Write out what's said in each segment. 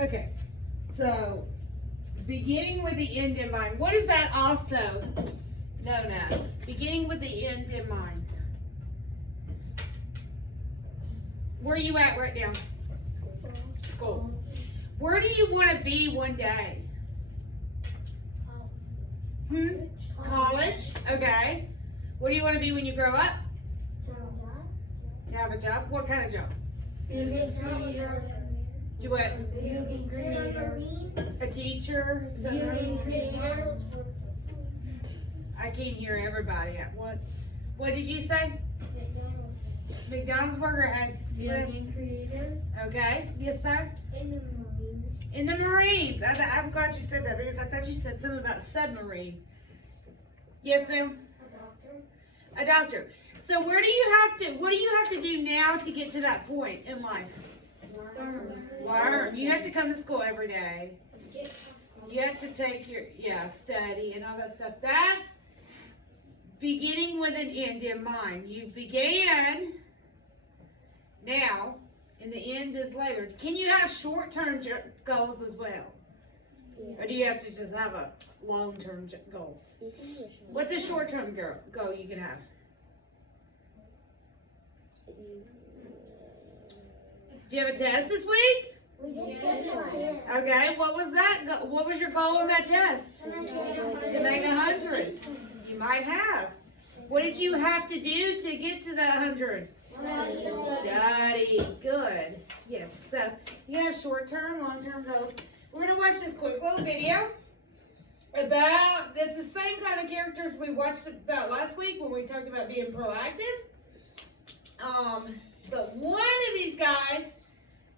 Okay, so beginning with the end in mind. What is that also known as? Beginning with the end in mind. Where are you at right now? School. Where do you want to be one day? College. Okay. What do you want to be when you grow up? To have a job. What kind of job? Do what? A teacher? I can't hear everybody at once. What did you say? McDonald's burger had. Okay. Yes, sir. In the Marines. I'm glad you said that because I thought you said something about submarine. Yes, ma'am. A doctor. So what do you have to do now to get to that point in life? Learn. You have to come to school every day. You have to take your, study and all that stuff. That's beginning with an end in mind. You began now, and the end is later. Can you have short-term goals as well? Yeah. Or do you have to just have a long-term goal? What's a short-term goal you can have? Do you have a test this week? We just did one. Okay, what was that? What was your goal on that test? To make 100. You might have. What did you have to do to get to that 100? Study. Good. Yes. So you have short-term, long-term goals. We're going to watch this quick little video about, it's the same kind of characters we watched about last week when we talked about being proactive. But one of these guys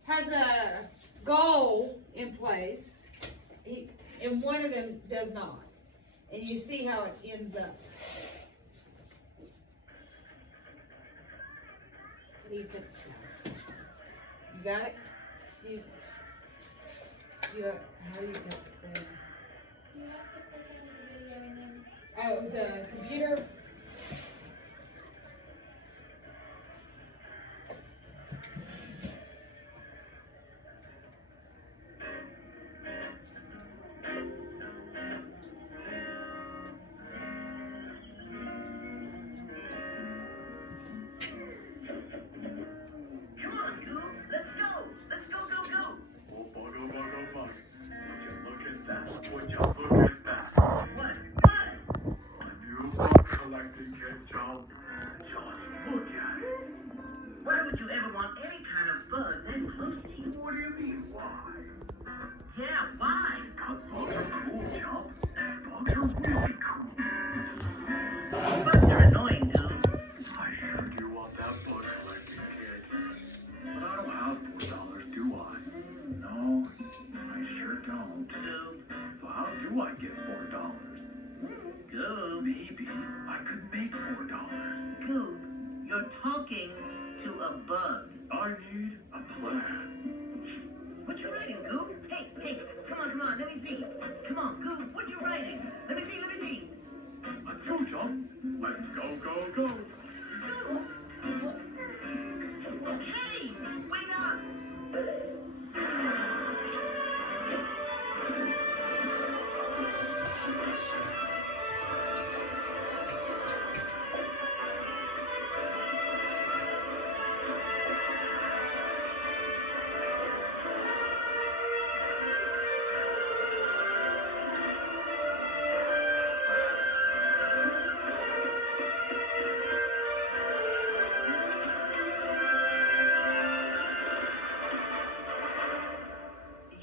has a goal in place, and one of them does not. And you see how it ends up. You got it? How do you get it saved? You have to click on the video and then. Oh, the computer? Why would you ever want any kind of bug that close to you? What do you mean, why? Yeah, why? Because bugs are cool, chump. Bugs are really cool. Bugs are annoying, dude. I sure do want that bug collecting kit. But I don't have $4, do I? No, I sure don't. Dude. So how do I get $4? Goob. Maybe I could make $4. Goob, you're talking to a bug. I need a plan. What you writing, Goob? Hey, come on, let me see. Come on, Goob, what you writing? Let me see. Let's go, chump. Let's go. Goob? Hey, wait up.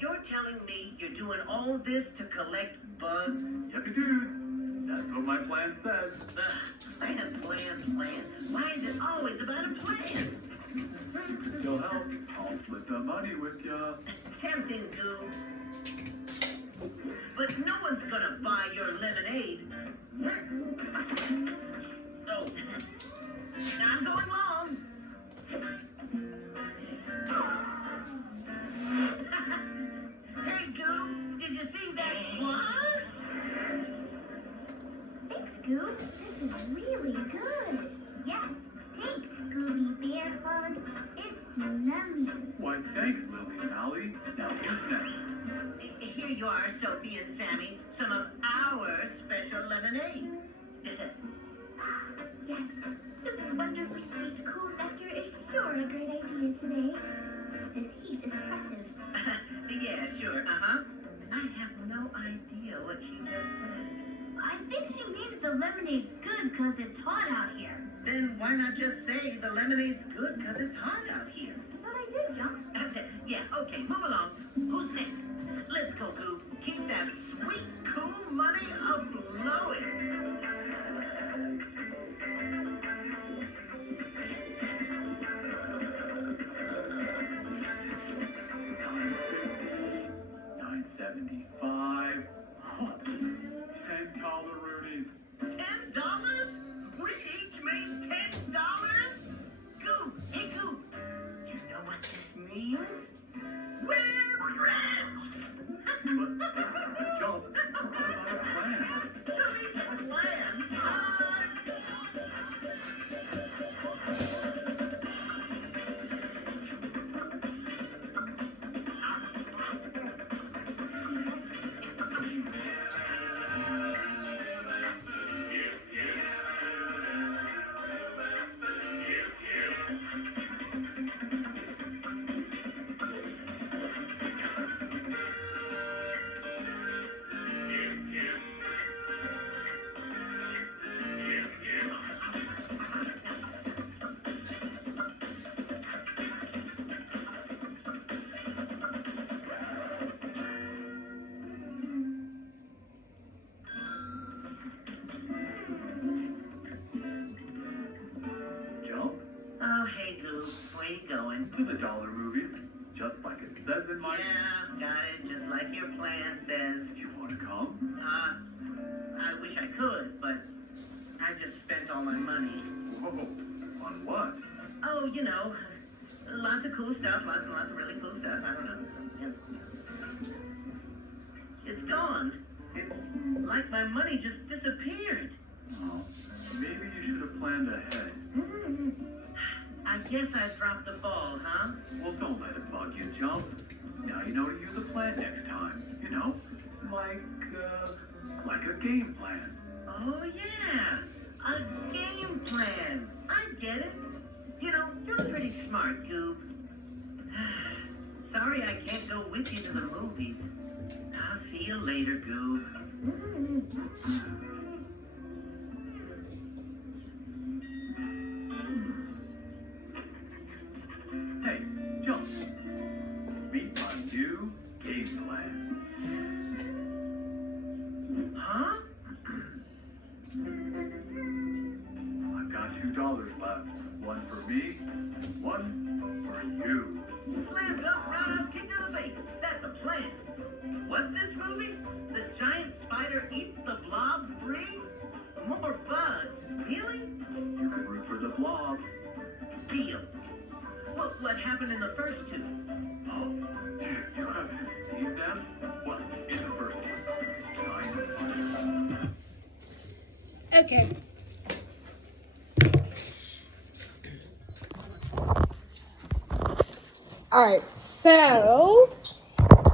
You're telling me you're doing all this to collect bugs? Yippee dudes. That's what my plan says. Plan. Why is it always about a plan? To still help, I'll split the money with ya. Tempting, Goob. But no one's gonna buy your lemonade. Oh, I'm going long. Hey, Goob, did you see that? What? Thanks, Goob. This is really good. Yeah, thanks, Gooby Bear Bug. It's yummy. Why, thanks, Lily and Allie. Now Who's next? Here you are, Sophie and Sammy. Some of our special lemonade. Yes, this wonderfully sweet, cool nectar is sure a great idea today. This heat is oppressive. Yeah, sure, uh-huh. I have no idea what she just said. I think she means the lemonade's good because it's hot out here. Then why not just say the lemonade's good because it's hot out here? I thought I did, John. Yeah, okay, move along. Who's next? Let's go, Goob. Keep that sweet, cool money a-flowing. $9.75. Oh, $10 Roonies. $10? We each made $10? Goob, hey Goob, you know what this means? We're rich! But Jump, what about a plan? Who needs a plan? Jump Oh, hey Goob, where you going? to the dollar movies, just like it says in my... Yeah, got it, just like your plan says. You want to come? I wish I could, but I just spent all my money. Whoa, on what? Oh, you know, lots of cool stuff, lots and lots of really cool stuff. I don't know. Yeah. It's gone. It's like my money just disappeared. Oh, maybe you should have planned ahead. I guess I dropped the ball, huh? Well, don't let it bug you, Jump. Now you know to use a plan next time. You know, like a game plan. Oh, yeah. A game plan. I get it. You know, you're pretty smart, Goob. Sorry I can't go with you to the movies. I'll see you later, Goob. Hey, Jump. Meet my new game plan. Huh? I've got $2 left. One for me, one for you. Slam dunk roundhouse kick to the face. That's a plan. What's this movie? The giant spider eats the blob free? More bugs. Really? You can root for the blob. Deal. What happened in the first two? Oh, you haven't seen them? Well, in the first one, giant spider. Okay. All right, so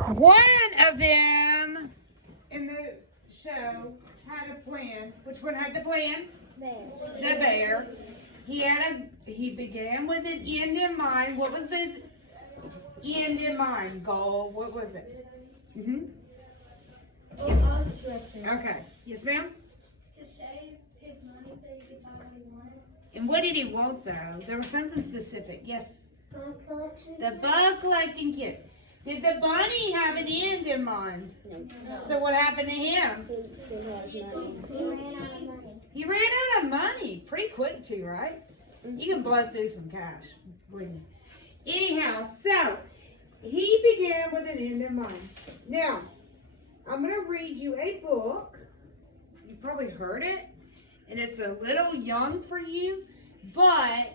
one of them in the show had a plan. Which one had the plan? The bear. He began with an end in mind. What was this end in mind? Goal. What was it? Okay. Yes, ma'am. To save his money so he could buy what he wanted. And what did he want though? There was something specific. Yes. Bug collection. The bug collecting kit. Did the bunny have an end in mind? No. So what happened to him? He ran out of money. He ran out of money pretty quick too, right? You can blow through some cash, wouldn't you? Anyhow, so he began with an end in mind. Now, I'm going to read you a book. You probably heard it, and it's a little young for you, but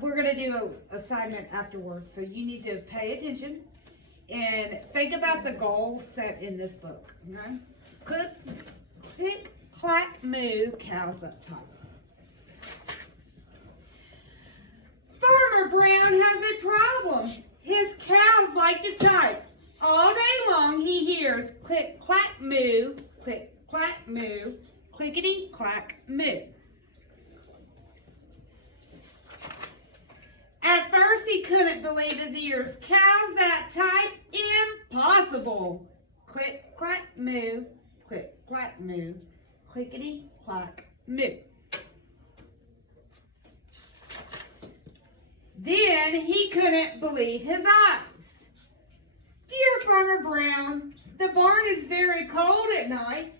we're going to do an assignment afterwards, so you need to pay attention and think about the goals set in this book. Okay? Click, clack, moo, cows up top. Farmer Brown has a problem. His cows like to type all he hears click, clack, moo, click, clack, moo, clickety, clack, moo. At first, he couldn't believe his ears. Cows that type? Impossible. Click, clack, moo, click, clack, moo, clickety, clack, moo. Then he couldn't believe his eyes. Dear Farmer Brown, the barn is very cold at night.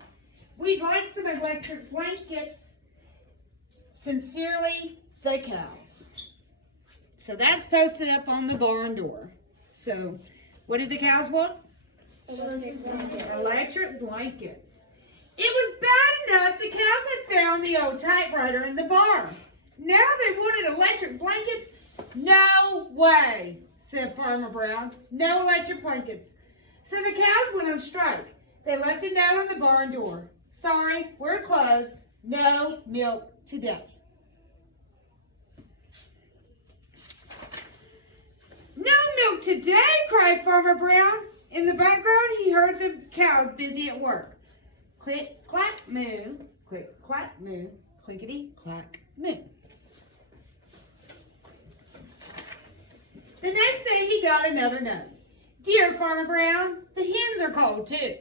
We'd like some electric blankets. Sincerely, the cows. So that's posted up on the barn door. So what did the cows want? Electric blankets. It was bad enough the cows had found the old typewriter in the barn. Now they wanted electric blankets? No way, said Farmer Brown. No electric blankets. So the cows went on strike. They left a note on the barn door. Sorry, we're closed. No milk today. No milk today, cried Farmer Brown. In the background, he heard the cows busy at work. Click, clack, moo, click, clack, moo, clickety, clack, moo. The next day, he got another note. Dear Farmer Brown, the hens are cold too.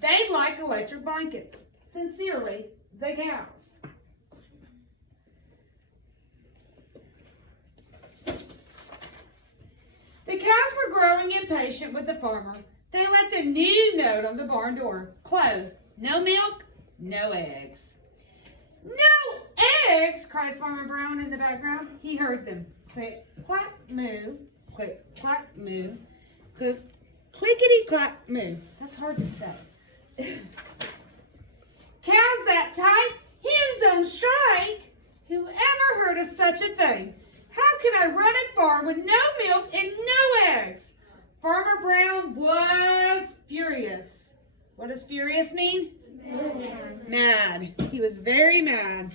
They'd like electric blankets. Sincerely, the cows. The cows were growing impatient with the farmer. They left a new note on the barn door. Closed. No milk, no eggs. No eggs, cried Farmer Brown in the background. He heard them. Click, clack, moo, click, clack, moo, click, clickety, clack, moo. That's hard to say. Cows that type, hens on strike. Whoever heard of such a thing? How can I run a farm with no milk and no eggs? Farmer Brown was furious. What does furious mean? Mad. He was very mad.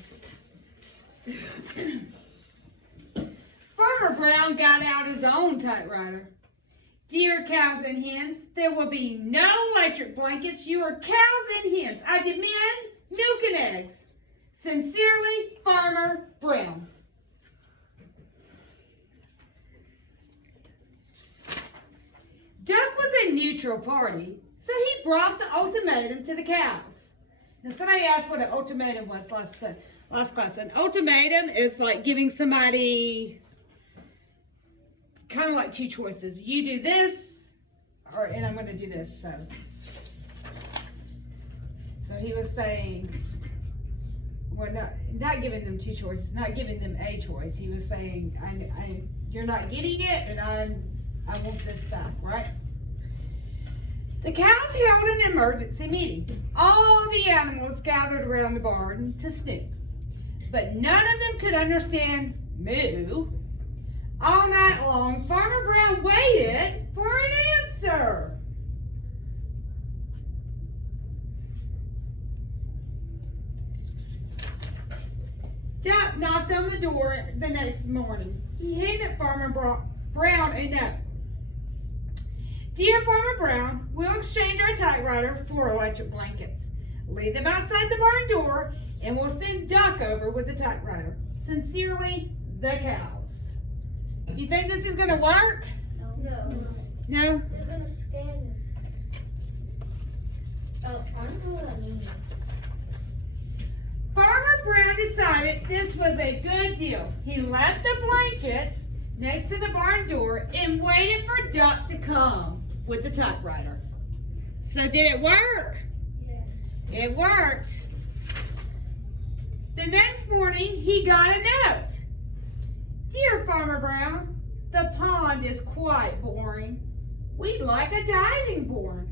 Farmer Brown got out his own typewriter. Dear cows and hens, there will be no electric blankets. You are cows and hens. I demand milk and eggs. Sincerely, Farmer Brown. Duck was a neutral party, so he brought the ultimatum to the cows. Now, somebody asked what an ultimatum was last class. An ultimatum is like giving somebody kind of like two choices. You do this, and I'm going to do this. So he was saying, well, not giving them two choices, not giving them a choice. He was saying, you're not getting it, and I want this back, right? The cows held an emergency meeting. All the animals gathered around the barn to snoop. But none of them could understand moo. All night long, Farmer Brown waited for an answer. Duck knocked on the door the next morning. He handed Farmer Brown a note. Dear Farmer Brown, we'll exchange our typewriter for electric blankets. Leave them outside the barn door, and we'll send Duck over with the typewriter. Sincerely, the cows. You think this is going to work? No. No? They're gonna scan it. Oh, I know what I mean. Farmer Brown decided this was a good deal. He left the blankets next to the barn door and waited for Duck to come with the typewriter. So did it work? Yeah. It worked. The next morning, he got a note. Dear Farmer Brown, the pond is quite boring. We'd like a diving board.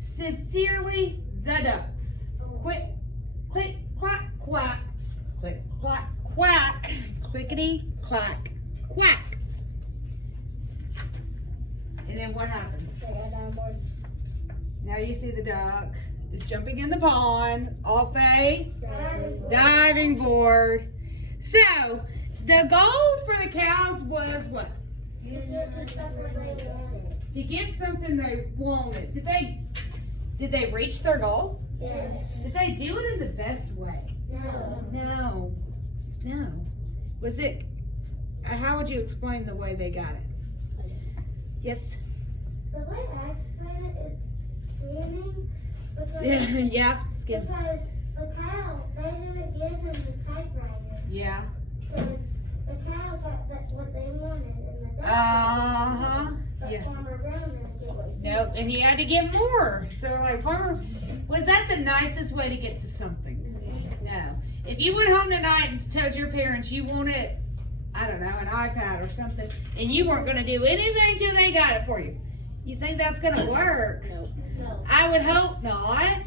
Sincerely, the ducks. Quick, click, clack, quack. Click, clack, quack. Clickety, clack, quack. And then what happened? Now you see the duck is jumping in the pond off a diving board. So, the goal for the cows was what? to get something they wanted. Did they reach their goal? Yes. Did they do it in the best way? No. No. Was it, how would you explain the way they got it? Yes? The way I explain it is scanning. Because, Yeah, skin. because the cow, they didn't give him the typewriter. Yeah. Because the cow got what they wanted in the Uh-huh. But Yeah. Farmer Brown didn't get what he Nope, and he had to get more. So like, Farmer, was that the nicest way to get to something? No. If you went home tonight and told your parents you wanted, I don't know, an iPad or something, and you weren't going to do anything till they got it for you, you think that's going to work? No. I would hope not,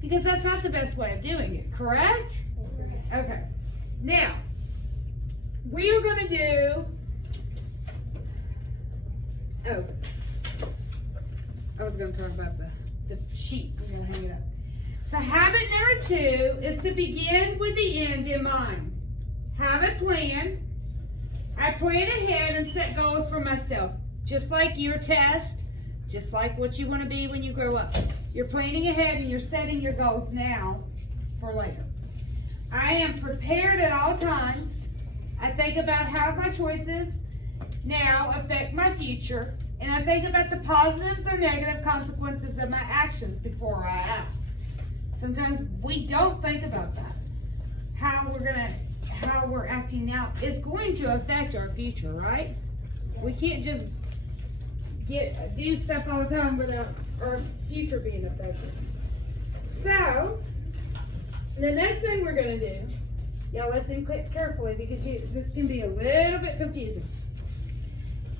because that's not the best way of doing it, correct? Okay. Now, we are going to do, I was going to talk about the sheet. We're going to hang it up. So habit number 2 is to begin with the end in mind. Have a plan. I plan ahead and set goals for myself. Just like your test, just like what you want to be when you grow up. You're planning ahead and you're setting your goals now for later. I am prepared at all times. I think about how my choices now affect my future, and I think about the positives or negative consequences of my actions before I act. Sometimes we don't think about that. How we're acting now is going to affect our future, right? We can't just do stuff all the time without our future being affected. So, the next thing we're gonna do, y'all listen carefully because this can be a little bit confusing.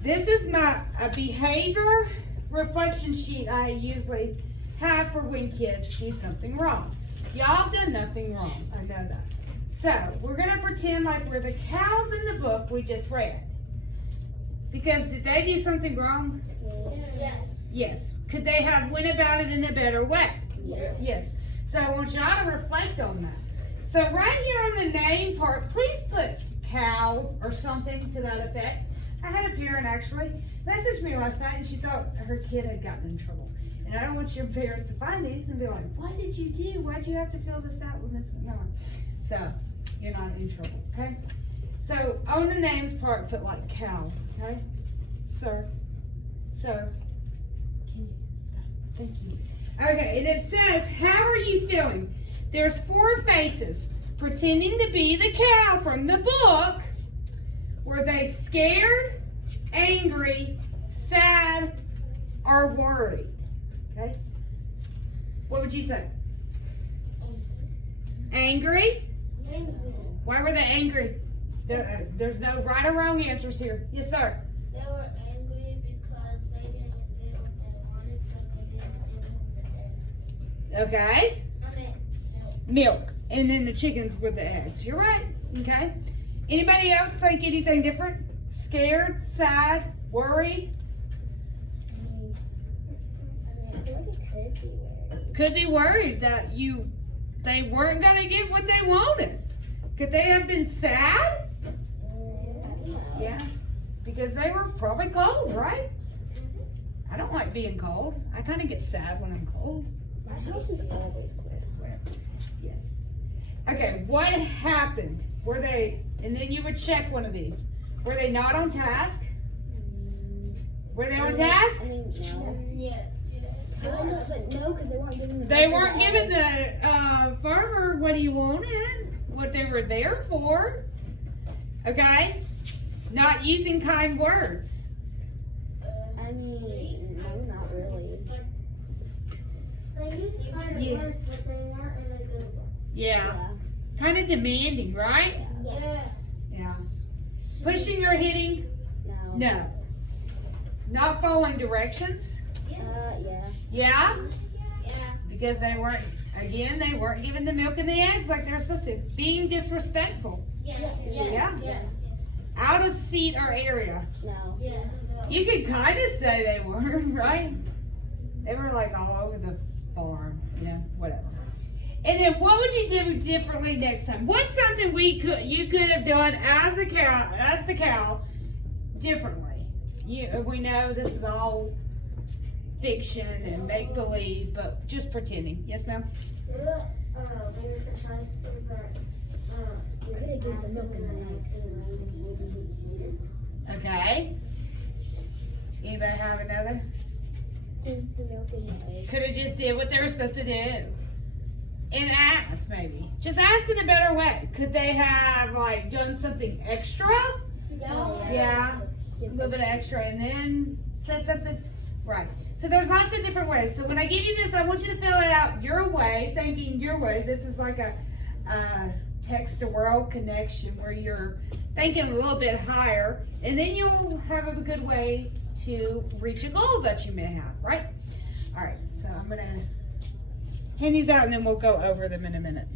This is a behavior reflection sheet I usually have for when kids do something wrong. Y'all done nothing wrong, I know that. So, we're gonna pretend like we're the cows in the book we just read. Because did they do something wrong? Yes. Yes. Could they have went about it in a better way? Yes. So I want y'all to reflect on that. So right here on the name part, please put cows or something to that effect. I had a parent actually message me last night and she thought her kid had gotten in trouble. And I don't want your parents to find these and be like, what did you do? Why'd you have to fill this out with Miss McMillan? So you're not in trouble, okay? So on the names part, put like cows, okay? Sir. Thank you. Okay, and it says, how are you feeling? There's 4 faces. Pretending to be the cow from the book. Were they scared, angry, sad, or worried? Okay? What would you think? Angry? Why were they angry? There's no right or wrong answers here. Yes, sir. They were angry because they didn't get what they wanted, so they didn't give them the eggs. Okay. Milk. And then the chickens with the eggs. You're right. Okay. Anybody else think anything different? Scared, sad, worried? Could be worried that they weren't going to get what they wanted. Could they have been sad? Yeah. Because they were probably cold, right? I don't like being cold. I kind of get sad when I'm cold. My house is always cold. Yes. Okay, what happened? Were they, and then you would check one of these. Were they not on task? Were they on task? No. Yeah. But no, because they weren't giving the. They weren't giving the farmer what he wanted, what they were there for. Okay? Not using kind words. I mean, no, not really. They used kind of Yeah. words, but they weren't in a good way. Yeah. Kind of demanding, right? Yeah. Yeah. Pushing or hitting? No. No. Not following directions? Yeah. Yeah? Yeah. Because they weren't giving the milk and the eggs like they were supposed to. Being disrespectful. Yeah. Yeah. Out of seat or area. No. Yeah. You could kind of say they were, right? They were like all over the farm, whatever. And then what would you do differently next time? What's something you could have done as the cow, differently? We know this is all fiction and make believe, but just pretending. Yes, ma'am? You could have given the milk and the eggs. Okay. Anybody have another? The milk and the eggs. Could have just did what they were supposed to do. And asked, maybe. Just asked in a better way. Could they have, like, done something extra? Yeah. A little bit of extra and then said something. Right. So there's lots of different ways. So when I give you this, I want you to fill it out your way, thinking your way. This is like a text-to-world connection where you're thinking a little bit higher. And then you'll have a good way to reach a goal that you may have, right? All right. So I'm going to hand these out and then we'll go over them in a minute.